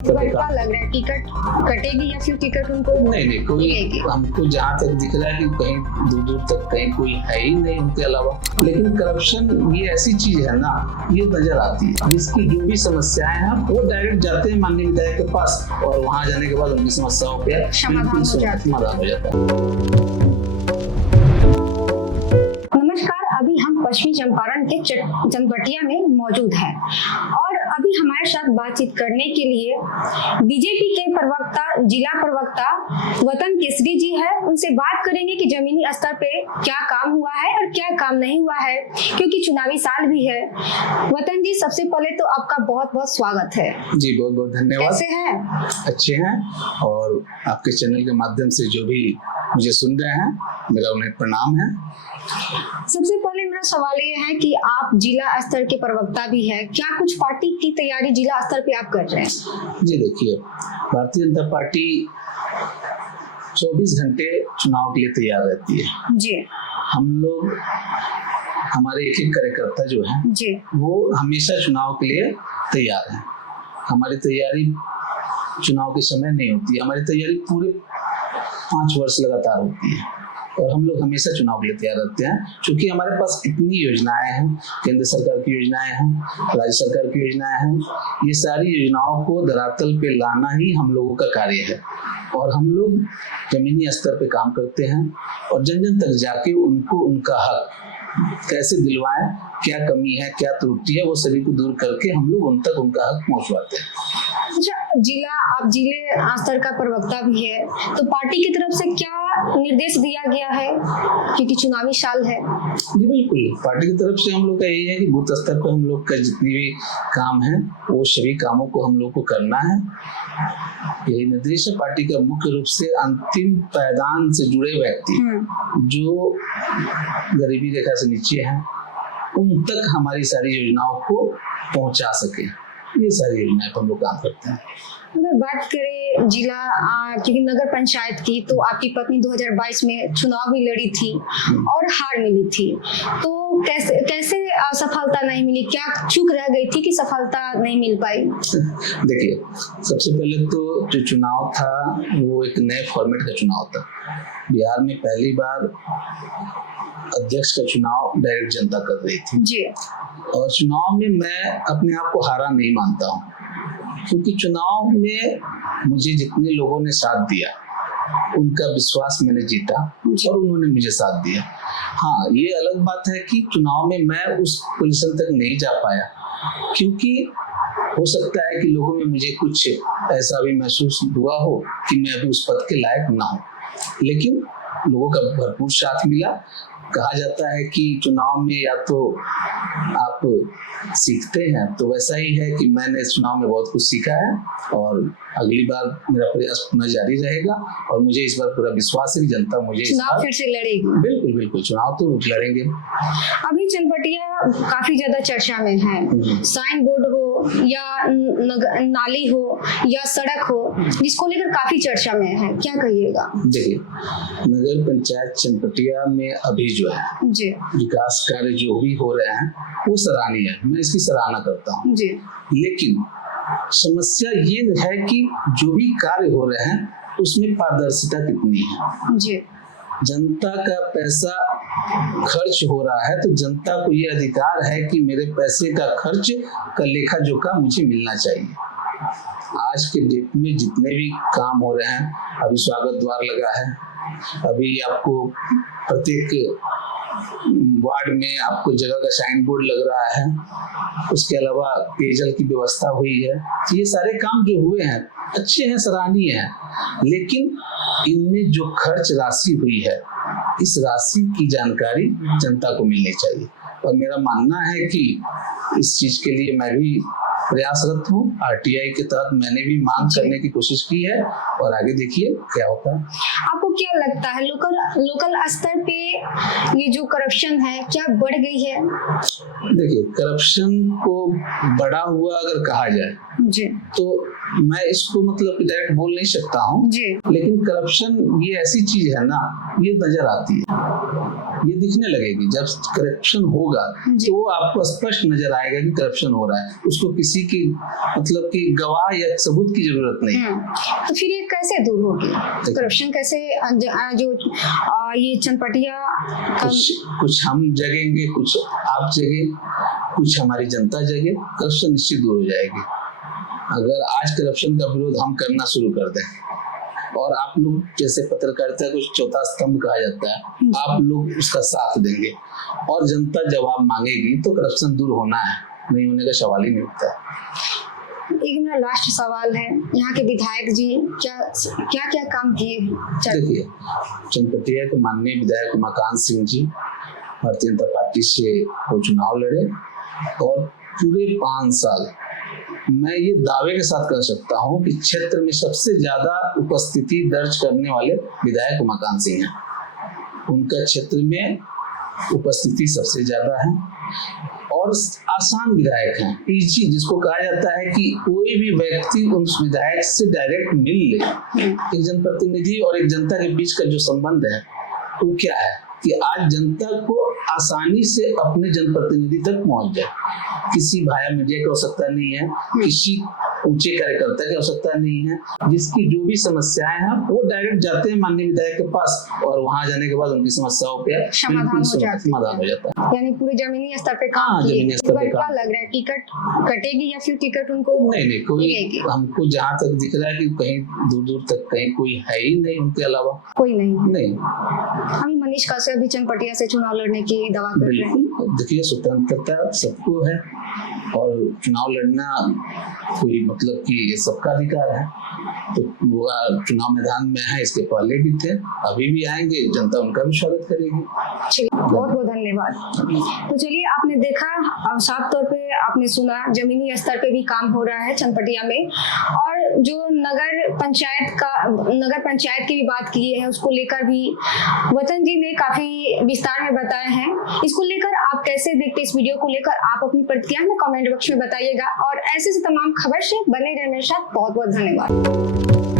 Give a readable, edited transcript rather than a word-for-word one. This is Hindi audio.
क्या लग रहा है, टिकट कटेगी या फिर टिकट उनको नहीं कोई हमको जहाँ तक दिख रहा है कि कहीं दूर दूर तक कहीं कोई है ही नहीं उनके अलावा। लेकिन करप्शन ये ऐसी चीज है ना, ये नजर आती है। जिसकी जो भी समस्याएं हैं वो डायरेक्ट जाते हैं माननीय विधायक के पास और वहाँ जाने के बाद उनकी समस्याओं पे समाधान हो जाता है। अभी हम पश्चिमी चंपारण के चनपटिया में मौजूद हैं और अभी हमारे साथ बातचीत करने के लिए बीजेपी के प्रवक्ता, जिला प्रवक्ता वतन केसरी जी है। उनसे बात करेंगे कि जमीनी स्तर पे क्या काम हुआ है और क्या काम नहीं हुआ है, क्योंकि चुनावी साल भी है। वतन जी, सबसे पहले तो आपका बहुत बहुत स्वागत है। जी बहुत बहुत धन्यवाद। कैसे हैं? अच्छे हैं, और आपके चैनल के माध्यम से जो भी मुझे सुन रहे हैं मेरा उन्हें प्रणाम है। सबसे पहले मेरा सवाल ये है कि आप जिला स्तर के प्रवक्ता भी है, क्या कुछ पार्टी की तैयारी जिला स्तर पे आप कर रहे हैं? जी देखिए, भारतीय जनता पार्टी 24 घंटे चुनाव के लिए तैयार रहती है जी। हम लोग, हमारे एक एक कार्यकर्ता जो है जी, वो हमेशा चुनाव के लिए तैयार है। हमारी तैयारी चुनाव के समय नहीं होती है, हमारी तैयारी पूरे 5 वर्ष लगातार होती है और हम लोग हमेशा चुनाव के लिए तैयार रहते हैं। क्योंकि हमारे पास इतनी योजनाएं हैं, केंद्र सरकार की योजनाएं हैं, राज्य सरकार की योजनाएं हैं। ये सारी योजनाओं को धरातल पे लाना ही हम लोगों का कार्य है और हम लोग जमीनी स्तर पे काम करते हैं और जन जन तक जाके उनको उनका हक कैसे दिलवाएं, क्या कमी है, क्या त्रुटि है, वो सभी को दूर करके हम लोग उन तक उनका हक पहुंचवाते हैं। अच्छा, आप जिले स्तर का प्रवक्ता भी है, तो पार्टी की तरफ से क्या निर्देश दिया गया है, क्योंकि चुनावी साल है? जी बिल्कुल, पार्टी की तरफ से हम लोग का यही है कि बूथ स्तर पर हम लोग का जितनी भी काम है वो सभी कामों को हम लोग को करना है। यही निर्देश है पार्टी का। मुख्य रूप से अंतिम पायदान से जुड़े व्यक्ति जो गरीबी रेखा से नीचे हैं उन तक हमारी सारी योजनाओं को पहुंचा सके, ये सारी योजनाएं पर हम लोग काम करते हैं। अगर बात करें जिला क्योंकि नगर पंचायत की, तो आपकी पत्नी 2022 में चुनाव भी लड़ी थी और हार मिली थी, तो कैसे सफलता नहीं मिली? क्या चूक रह गई थी कि सफलता नहीं मिल पाई? देखिए, सबसे पहले तो जो चुनाव था वो एक नए फॉर्मेट का चुनाव था। बिहार में पहली बार अध्यक्ष का चुनाव डायरेक्ट जनता कर रही थी जी। और चुनाव में मैं अपने आप को हारा नहीं मानता हूँ, क्योंकि चुनाव में मुझे जितने लोगों ने साथ दिया उनका विश्वास मैंने जीता और उन्होंने मुझे साथ दिया। हाँ, ये अलग बात है कि चुनाव में मैं उस पोजीशन तक नहीं जा पाया, क्योंकि हो सकता है कि लोगों में मुझे कुछ ऐसा भी महसूस हुआ हो कि मैं अभी उस पद के लायक ना हो, लेकिन लोगों का भरपूर साथ मिला। कहा जाता है कि चुनाव में या तो आप सीखते हैं, तो वैसा ही है कि मैंने इस चुनाव में बहुत कुछ सीखा है और अगली बार मेरा प्रयास पुनः जारी रहेगा और मुझे इस बार पूरा विश्वास है कि जनता मुझे चुनाव फिर से लड़ेगी। बिल्कुल बिल्कुल, चुनाव तो लड़ेंगे। अभी चनपटिया काफी ज्यादा चर्चा में है, साइन बोर्ड हो या नाली हो या सड़क हो, जिसको लेकर काफी चर्चा में है, क्या कहिएगा? देखिए, नगर पंचायत चनपटिया में अभी जो है जी विकास कार्य जो भी हो रहे हैं वो सराहनीय है, मैं इसकी सराहना करता हूँ जी। लेकिन समस्या ये है कि जो भी कार्य हो रहे हैं उसमें पारदर्शिता कितनी है जी। जनता का पैसा खर्च हो रहा है तो जनता को ये अधिकार है कि मेरे पैसे का खर्च का लेखा जोखा मुझे मिलना चाहिए। आज के डेट में जितने भी काम हो रहे हैं, अभी स्वागत द्वार लगा है, अभी आपको प्रत्येक वार्ड में आपको जगह का साइन बोर्ड लग रहा है, उसके अलावा पेयजल की व्यवस्था हुई है। ये सारे काम जो हुए हैं अच्छे हैं, सराहनीय हैं, लेकिन इनमें जो खर्च राशि हुई है इस राशि की जानकारी जनता को मिलनी चाहिए और मेरा मानना है कि इस चीज के लिए मैं भी प्रयासरत हूँ। आरटीआई के तहत मैंने भी मांग करने की कोशिश की है और आगे देखिए क्या होता है। आपको क्या लगता है लोकल स्तर पे ये जो करप्शन है क्या बढ़ गई है? देखिए, करप्शन को बढ़ा हुआ अगर कहा जाए जी तो मैं इसको मतलब डायरेक्ट बोल नहीं सकता हूँ, जी लेकिन करप्शन ये ऐसी चीज है ना, ये नजर आती है, ये दिखने लगेगी। जब करप्शन होगा जी। तो वो आपको स्पष्ट नजर आएगा कि करप्शन हो रहा है। उसको किसी की मतलब कि गवाह या सबूत की जरूरत नहीं। तो फिर ये कैसे दूर होगी करप्शन, कैसे जो ये चनपटिया का कुछ हम जगेंगे, कुछ आप जगे, कुछ हमारी जनता जगे, करप्शन निश्चित दूर हो जाएगी। अगर आज करप्शन का विरोध हम करना शुरू कर दें और आप लोग जैसे पत्रकारिता को चौथा स्तंभ कहा जाता है, आप लोग उसका साथ देंगे और जनता जवाब मांगेगी तो करप्शन दूर होना है, नहीं होने का सवाल ही नहीं उठता है। एक मेरा लास्ट सवाल है, यहाँ के विधायक जी क्या क्या काम किए? देखिए, चनपटिया के माननीय विधायक उमाकांत सिंह जी भारतीय जनता पार्टी से वो चुनाव लड़े और पूरे 5 साल मैं ये दावे के साथ कर सकता हूँ कि क्षेत्र में सबसे ज्यादा उपस्थिति दर्ज करने वाले विधायक उमाकांत सिंह हैं। उनका क्षेत्र में उपस्थिति सबसे ज्यादा है और आसान विधायक हैं, इजी, जिसको कहा जाता है कि कोई भी व्यक्ति उस विधायक से डायरेक्ट मिल ले। एक जनप्रतिनिधि और एक जनता के बीच का जो संबंध है वो क्या है कि आज जनता को आसानी से अपने जनप्रतिनिधि तक पहुंच जाए। किसी भाया मीडिया की आवश्यकता नहीं है, किसी ऊंचे कार्यकर्ता की आवश्यकता नहीं है, जिसकी जो भी समस्याएं हैं वो डायरेक्ट जाते हैं माननीय विधायक के पास और वहां जाने के बाद उनकी समस्याओं पे समाधान हो जाता है। यानी पूरे जमीनी स्तर पे काम किए। जमीनी स्तर पे क्या लग रहा है, टिकट कटेगी या फिर टिकट उनको नहीं कोई, हमको जहाँ तक दिख रहा है कि कहीं दूर दूर तक कहीं कोई है ही नहीं, उनके अलावा कोई नहीं। अभी मनीष कश्यप भी चनपटिया से चुनाव लड़ने की दवा कर रहे हैं। देखिए, स्वतंत्रता सबको है और चुनाव लड़ना कोई मतलब कि ये सबका अधिकार है। तो वो चुनाव मैदान में है, इसके पहले भी थे, अभी भी आएंगे, जनता उनका भी स्वागत करेगी। चलिए, बहुत बहुत धन्यवाद। तो चलिए, आपने देखा, अब साफ तौर पे आपने सुना, जमीनी स्तर पे भी काम हो रहा है चनपटिया में और जो नगर पंचायत की भी बात की है, उसको लेकर भी वचन जी ने काफी विस्तार में बताया है। इसको लेकर आप कैसे देखते, इस वीडियो को लेकर आप अपनी प्रतिक्रिया में कमेंट बॉक्स में बताइएगा और ऐसे तमाम खबर से बने रहने के साथ बहुत बहुत धन्यवाद।